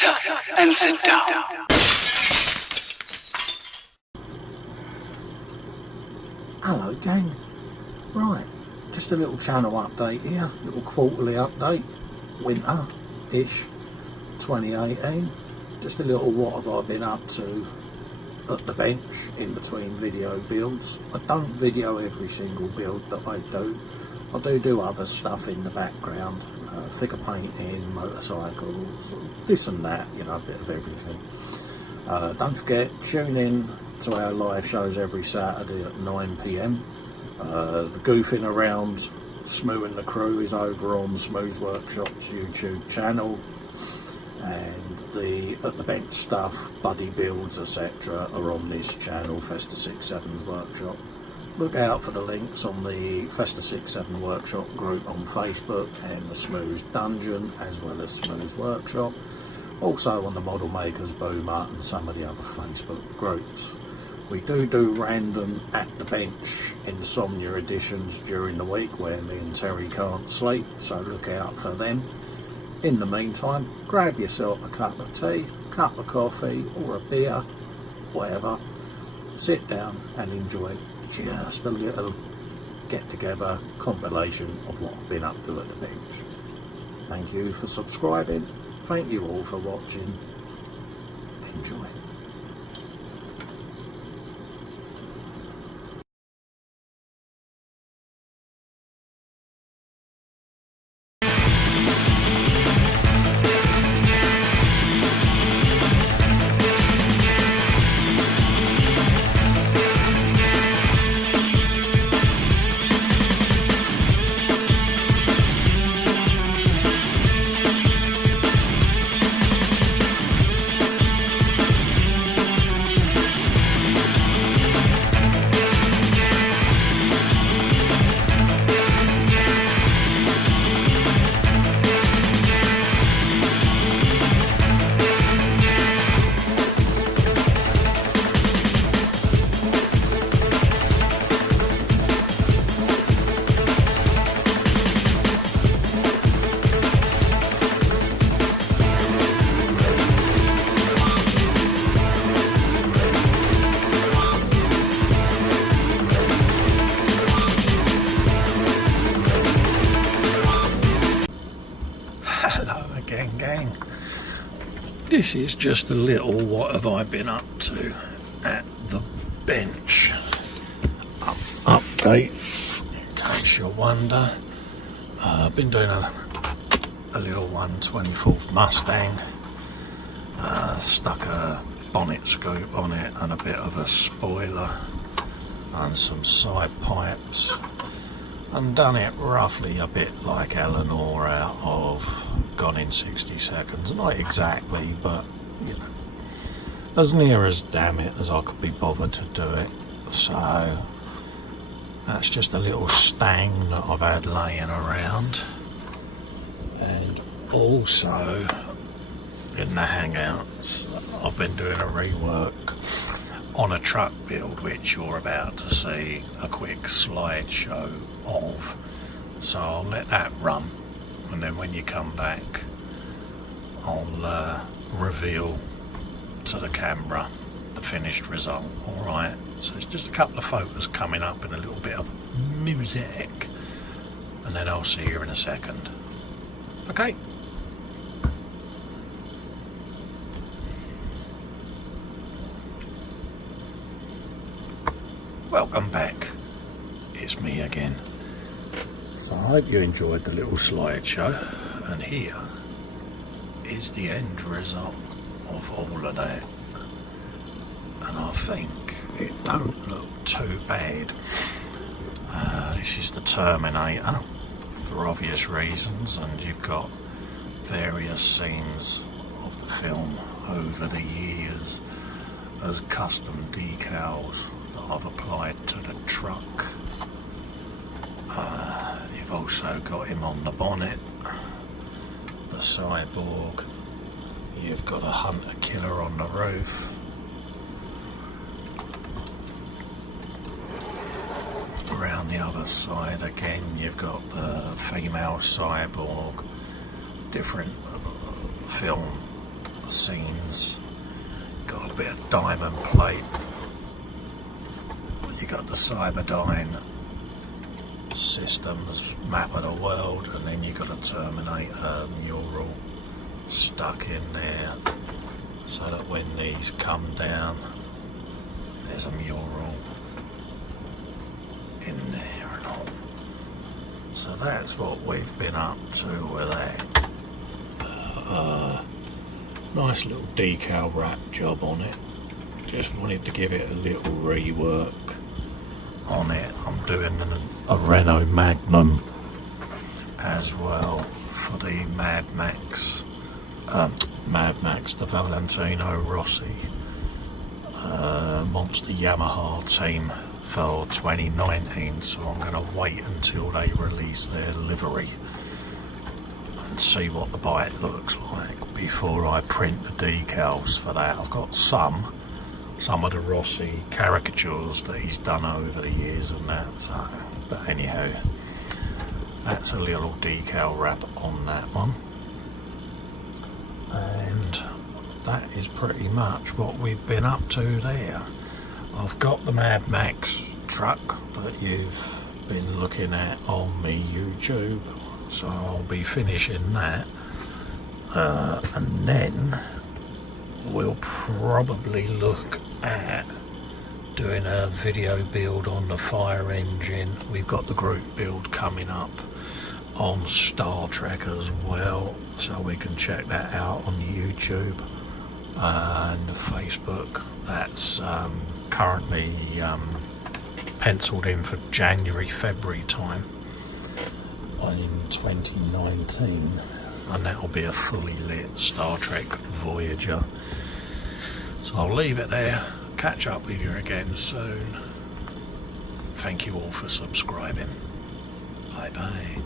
Shut up and sit down. Hello gang, right, just a little channel update here, little quarterly update, winter-ish 2018, just a little what have I been up to at the bench in between video builds. I don't video every single build that I do other stuff in the background, figure painting, motorcycles, this and that, you know, a bit of everything. Don't forget, tune in to our live shows every Saturday at 9 PM. The goofing around Smoo and the crew is over on Smoo's Workshop's YouTube channel, and the at the bench stuff, buddy builds, etc. are on this channel, Festa 67's Workshop. Look out for the links on the Festa 67 Workshop group on Facebook and the Smoo's Dungeon, as well as Smoo's Workshop. Also on the Model Makers Boomer and some of the other Facebook groups. We do random at the bench insomnia editions during the week where me and Terry can't sleep, so look out for them. In the meantime, grab yourself a cup of tea, cup of coffee or a beer, whatever. Sit down and enjoy just a little get-together compilation of what I've been up to at the bench. Thank you for subscribing. Thank you all for watching. Enjoy. Gang, this is just a little what have I been up to at the bench update, in case you wonder. I've been doing a little 1/24th Mustang, stuck a bonnet scoop on it and a bit of a spoiler and some side pipes, and done it roughly a bit like Eleanor out of Gone in 60 Seconds. Not exactly, but you know, as near as damn it as I could be bothered to do it. So that's just a little stang that I've had laying around. And also in the hangouts, I've been doing a rework on a truck build, which you're about to see a quick slideshow of. So I'll let that run, and then when you come back I'll reveal to the camera the finished result. Alright, so it's just a couple of photos coming up in a little bit of music, and then I'll see you in a second. Okay. Welcome back, it's me again. So I hope you enjoyed the little slideshow, and here is the end result of all of that. And I think it don't look too bad. This is the Terminator for obvious reasons, and you've got various scenes of the film over the years as custom decals that I've applied to the truck. You've also got him on the bonnet, the cyborg. You've got a hunter killer on the roof. Around the other side again, you've got the female cyborg. Different film cutscenes. Got a bit of diamond plate. You got the Cyberdyne systems map of the world, and then you got a Terminator mural stuck in there, so that when these come down, there's a mural in there and all. So that's what we've been up to with that. Nice little decal wrap job on it. Just wanted to give it a little rework on it. I'm doing a Renault Magnum as well for the Mad Max, the Valentino Rossi Monster Yamaha team for 2019, so I'm going to wait until they release their livery and see what the bike looks like before I print the decals for that. I've got some of the Rossi caricatures that he's done over the years and that, so, but anyhow, that's a little decal wrap on that one, and that is pretty much what we've been up to there. I've got the Mad Max truck that you've been looking at on me YouTube, so I'll be finishing that, and then we'll probably look at doing a video build on the fire engine. We've got the group build coming up on Star Trek as well, so we can check that out on YouTube and Facebook. That's currently penciled in for January-February time in 2019, and that'll be a fully lit Star Trek Voyager. So I'll leave it there. Catch up with you again soon. Thank you all for subscribing. Bye bye.